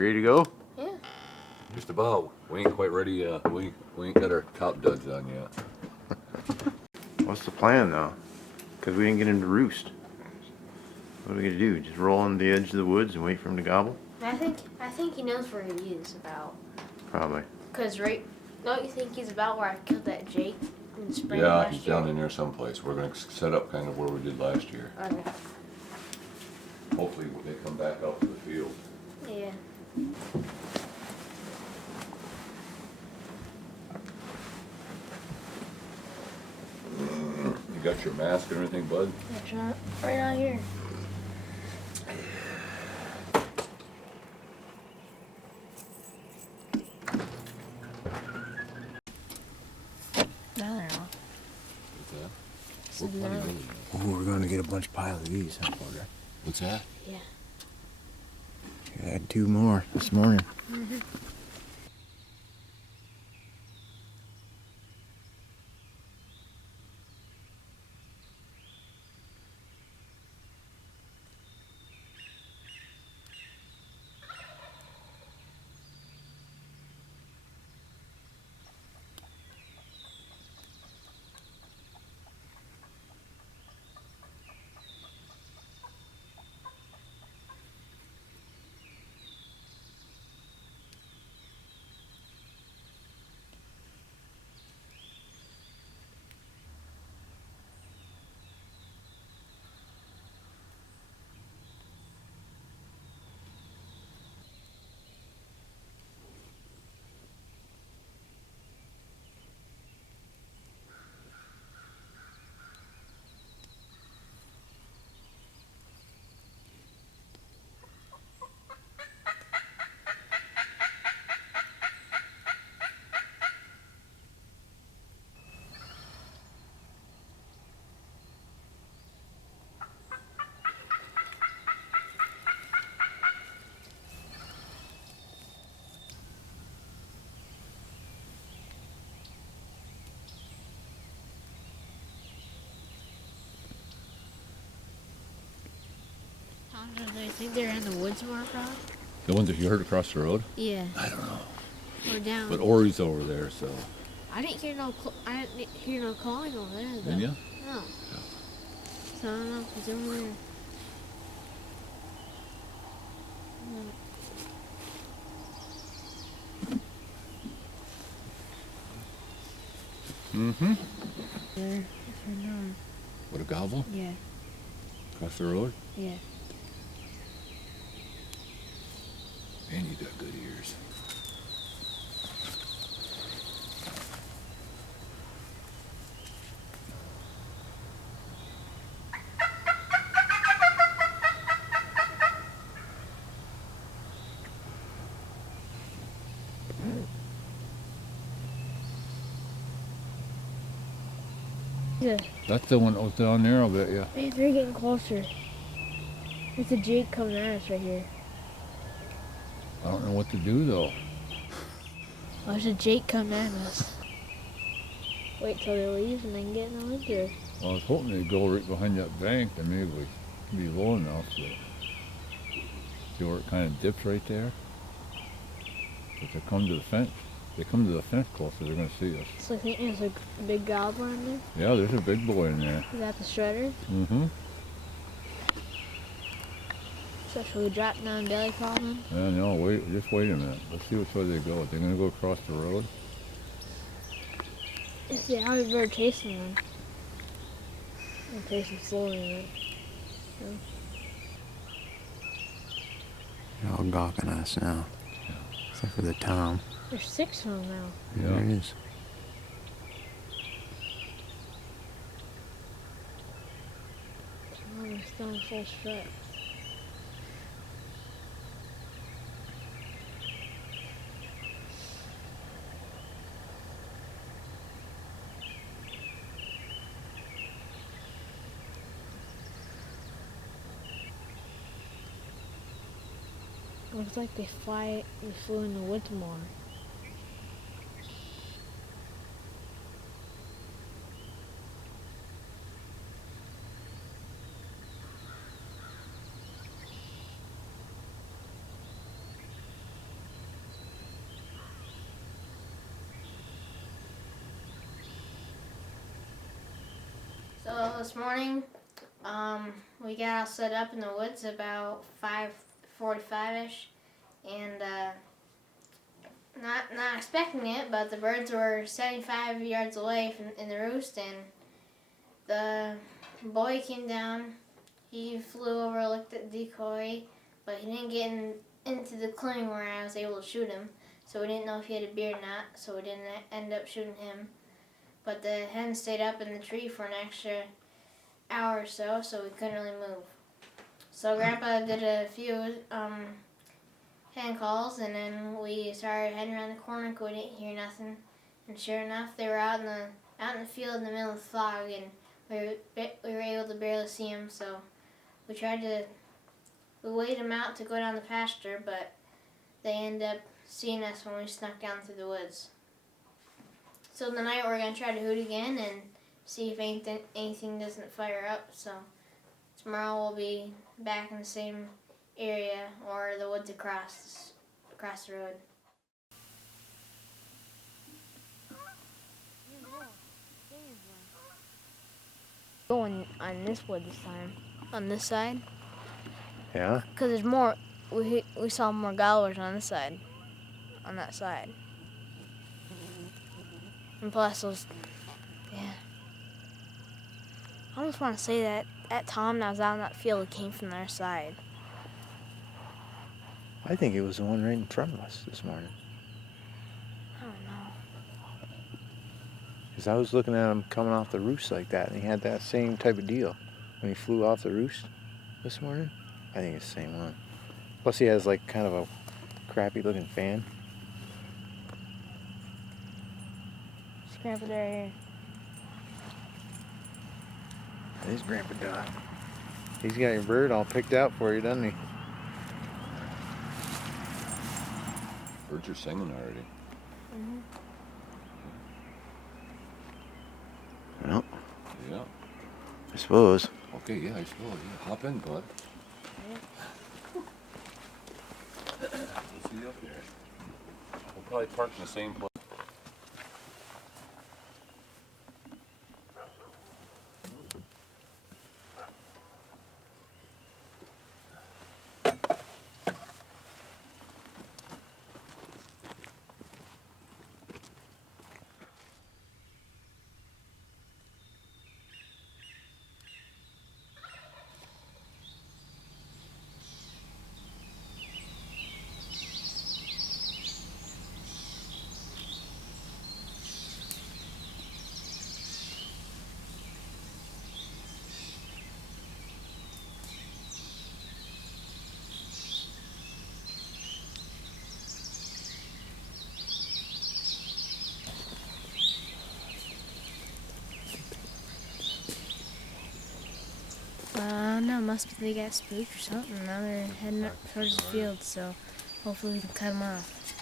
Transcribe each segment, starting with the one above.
ready to go? Yeah. Just about. We ain't quite ready. We ain't got our top duds on yet. What's the plan though? Because we didn't get him to roost. What are we gonna do? Just roll on the edge of the woods and wait for him to gobble? I think he knows where he is about. Probably. Cause don't you think he's about where I killed that Jake in the spring Yeah, last he's year? down in there someplace. We're gonna set up kind of where we did last year. Okay. Hopefully they come back out to the field. Yeah. You got your mask and everything, bud? That's right out here. No, they're not. What's that? So We're plenty no. early now. Oh, we're gonna get a bunch of pile of these, I wonder. What's that? Yeah. I had 2 more this morning. Do they think they're in the woods more, Rob? The ones that you heard across the road? Yeah. I don't know. Or down. But Ori's over there, so. I didn't hear no calling over there though. Didn't you? No. So I don't know if he's over there. Mm-hmm. There. Or not. What, a gobble? Yeah. Across the road? Yeah. Man, you got good ears. Yeah. That's the one that was down there, I'll bet you. Hey, they're getting closer. There's a Jake coming at us right here. I don't know what to do, though. Oh, there's a Jake coming at us. Wait till they leave and then get in the woods or... I was hoping they'd go right behind that bank, and maybe we'd be low enough, but see where it kind of dips right there? If they come to the fence, closer, they're going to see us. So I think there's a big gobbler in there. Yeah, there's a big boy in there. Is that the shredder? Mm-hmm. So should we drop down belly crawl them? Yeah, no, just wait a minute. Let's see which way they go. They're going to go across the road? Yeah, how we better chasing them. I'm chasing slowly, right? They're all gawking at us now. Except for the Tom. There's 6 of them now. Yeah. There it is. Oh, they're still in full strut. Looks like they flew in the woods more. So this morning, we got all set up in the woods about 5:45ish, and not expecting it, but the birds were 75 yards away in the roost, and the boy came down. He flew over, looked at the decoy, but he didn't get into the clearing where I was able to shoot him. So we didn't know if he had a beard or not, so we didn't end up shooting him. But the hen stayed up in the tree for an extra hour or so, so we couldn't really move. So Grandpa did a few hen calls, and then we started heading around the corner because we didn't hear nothing. And sure enough, they were out in the field in the middle of the fog, and we were able to barely see them. So we waited them out to go down the pasture, but they ended up seeing us when we snuck down through the woods. So tonight we're going to try to hoot again and see if anything doesn't fire up. So tomorrow we'll be back in the same area or the woods across the road. Going on this wood this time. On this side. Yeah? Because there's more, we saw more gobblers on this side. On that side. And plus those, yeah. I almost want to say that Tom that was out in that field came from their side. I think it was the one right in front of us this morning. I don't know. Because I was looking at him coming off the roost like that, and he had that same type of deal when he flew off the roost this morning. I think it's the same one. Plus he has like kind of a crappy looking fan. Grandpa right here. There's Grandpa Doc. He's got your bird all picked out for you, doesn't he? Birds are singing already. Well, Yeah. I suppose. Okay, yeah, I suppose. Yeah. Hop in, bud. We'll see you up there. We'll probably park in the same place. No, must be they got spooked or something. Now they're heading up towards the field, so hopefully we can cut them off.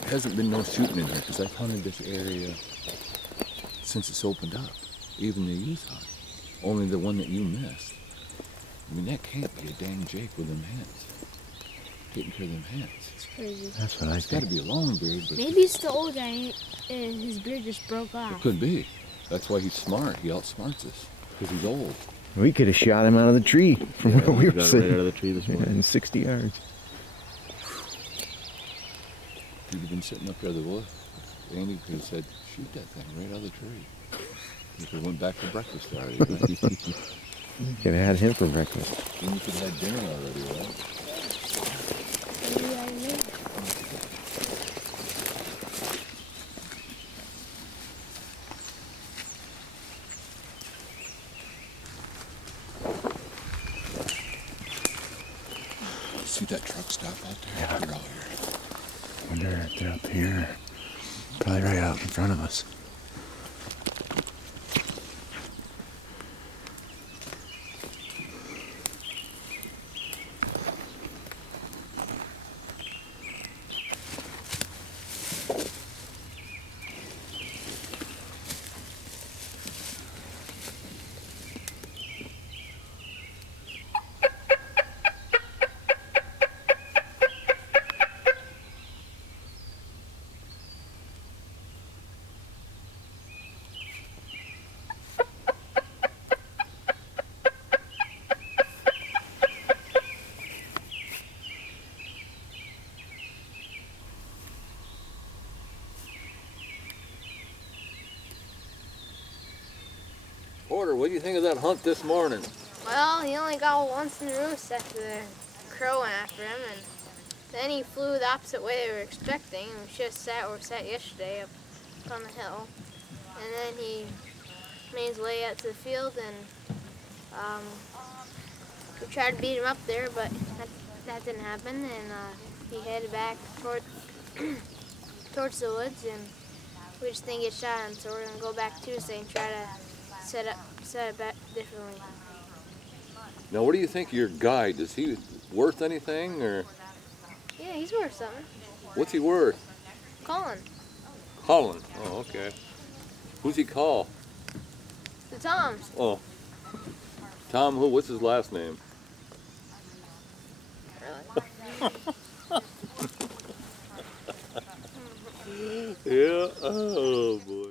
There hasn't been no shooting in here because I've hunted this area since it's opened up. Even the youth hunt. Only the one that you missed. I mean, that can't be a dang Jake with them hens. Taking care of them hens. It's crazy. That's what I It's got to think. be a long beard, but Maybe it's the old guy and his beard just broke it off. could be. That's why he's smart. He outsmarts us because he's old. We could have shot him out of the tree from where we were Got it sitting. right out of the tree this Yeah, morning. in 60 yards. If he'd have been sitting up there the wood, Andy could have said, shoot that thing right out of the tree. If we went back for breakfast already. Then Could have had him for breakfast. you could have had dinner already, right? See that truck stop out there? Yeah. They're out here. Wonder if they're up here. Probably right out in front of us. Porter, what do you think of that hunt this morning? Well, he only got once in the roost after the crow went after him, and then he flew the opposite way they were expecting. We should have sat yesterday up on the hill. And then he made his way out to the field, and we tried to beat him up there, but that didn't happen. And he headed back towards the woods, and we just didn't get shot at him. So we're gonna go back Tuesday and try to set it back differently. Now, what do you think of your guide? Is he worth anything, or Yeah, he's worth something. what's he worth? Colin, Colin. Oh, okay. Who's he call? the Toms. Oh, Tom who? What's his last name? Yeah, oh boy.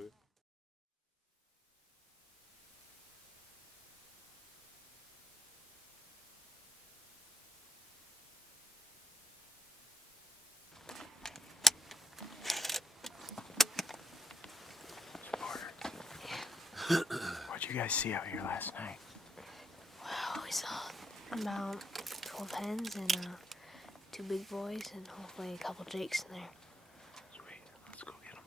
What'd you guys see out here last night? Well, we saw about 12 hens and 2 big boys, and hopefully a couple jakes in there. Sweet. Let's go get them.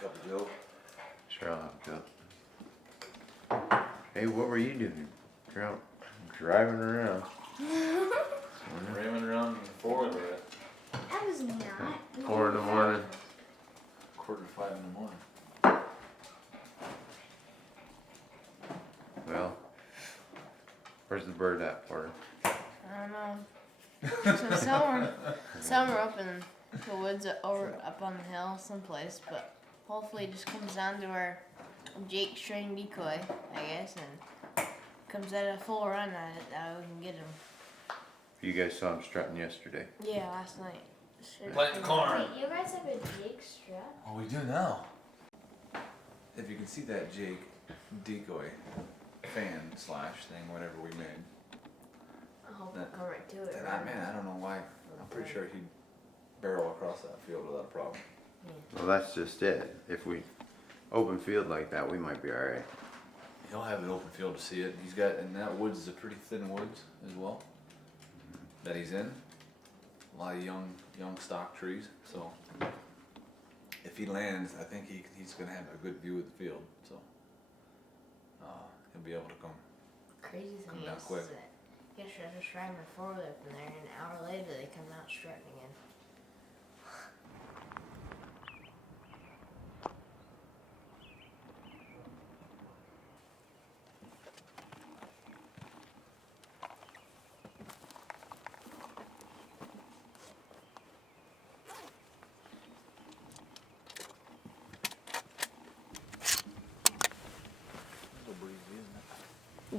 Cup of Joe. Sure, I'll have a cup. Hey, what were you doing? You're out driving around. Ramming around in the Ford I was not. 4 in the morning. 4:45 in the morning. Well, where's the bird at, Porter? I don't know. So some are up in the woods over up on the hill someplace, but hopefully it just comes down to our Jake string decoy, I guess, and comes at a full run at it that we can get him. You guys saw him strutting yesterday. Yeah, last night. Plant the corn. Wait, you guys have a Jake strap? Oh, we do now. If you can see that Jake decoy fan slash thing, whatever we made, I hope we'll come right to it. then I don't know why. I'm pretty sure he'd barrel across that field without a problem. Well, that's just it. If we open field like that, we might be alright. He'll have an open field to see it. He's got, and that woods is a pretty thin woods as well that he's in. A lot of young stock trees. So if he lands, I think he's gonna have a good view of the field. So he'll be able to come. Crazy Come thing down is quick. that yesterday I was just riding my four-wheeler up in there, and an hour later they come out strutting again.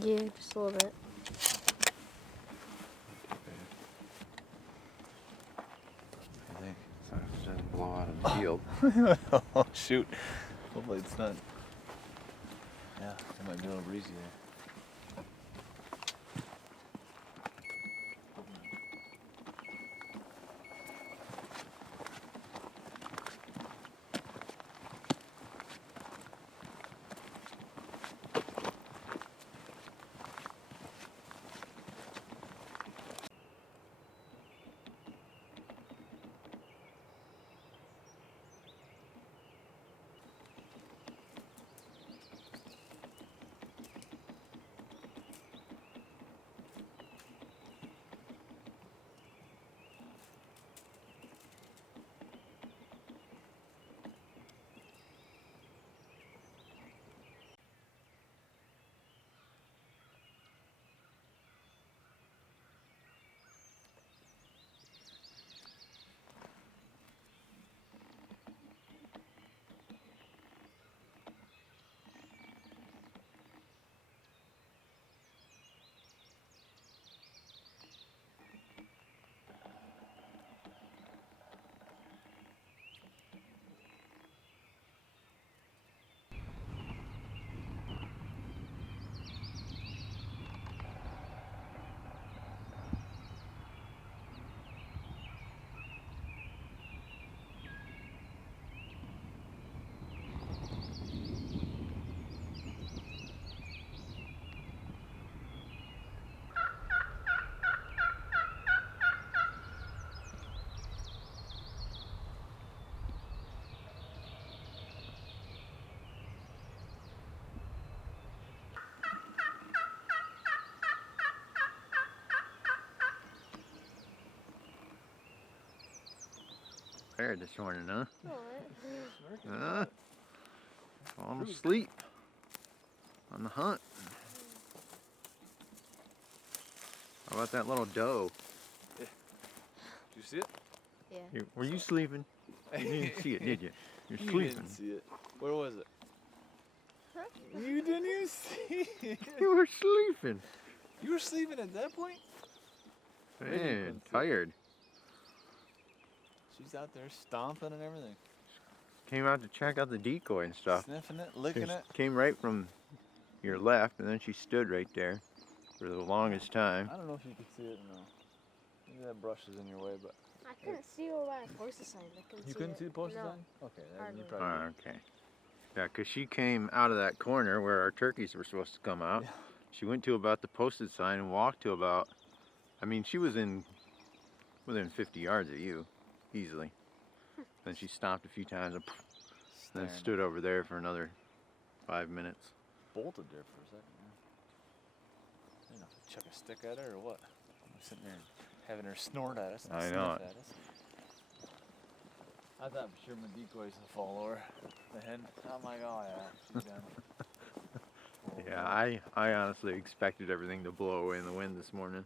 Yeah, just a little bit. I think. So it doesn't blow fall out of the field. Oh shoot. Hopefully it's not. Yeah, it might be a little breezy there. There this morning, huh? What? Huh? Falling asleep on the hunt. How about that little doe? Did you see it? Yeah. Were you sleeping? You didn't see it, did you? You're You sleeping. didn't see it. Where was it? You didn't even see it. You were sleeping. You were sleeping at that point? Man, couldn't see. tired. She's out there stomping and everything. Came out to check out the decoy and stuff. Sniffing it, licking it. Came right from your left, and then she stood right there for the longest time. I don't know if you could see it or no. Maybe that brush is in your way, but. I couldn't see over by the posted sign. I couldn't You see couldn't it. see the posted No. sign? Okay, then you Hardly. probably. Oh, okay. Yeah, 'cause she came out of that corner where our turkeys were supposed to come out. Yeah. She went to about the posted sign and walked to about, I mean, she was within 50 yards of you, easily. Then she stopped a few times and then Staring. stood over there for another 5 minutes. Bolted there for a second. Yeah. I don't know if to chuck a stick at her or what. I'm sitting there having her snort at us. And I sniff know at us. I thought for sure my decoys would fall over the hen. I'm like, oh yeah, she's done. Oh, Yeah, I honestly expected everything to blow away in the wind this morning.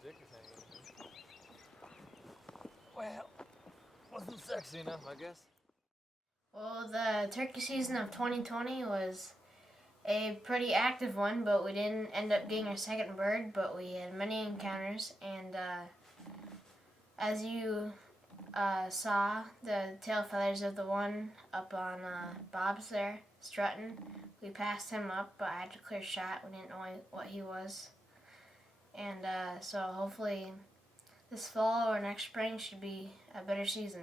Stick is hanging. Well, wasn't sexy enough, I guess. Well, the turkey season of 2020 was a pretty active one, but we didn't end up getting our second bird, but we had many encounters, and as you saw, the tail feathers of the one up on Bob's there, strutting, we passed him up, but I had to clear shot. We didn't know what he was. And so hopefully this fall or next spring should be a better season.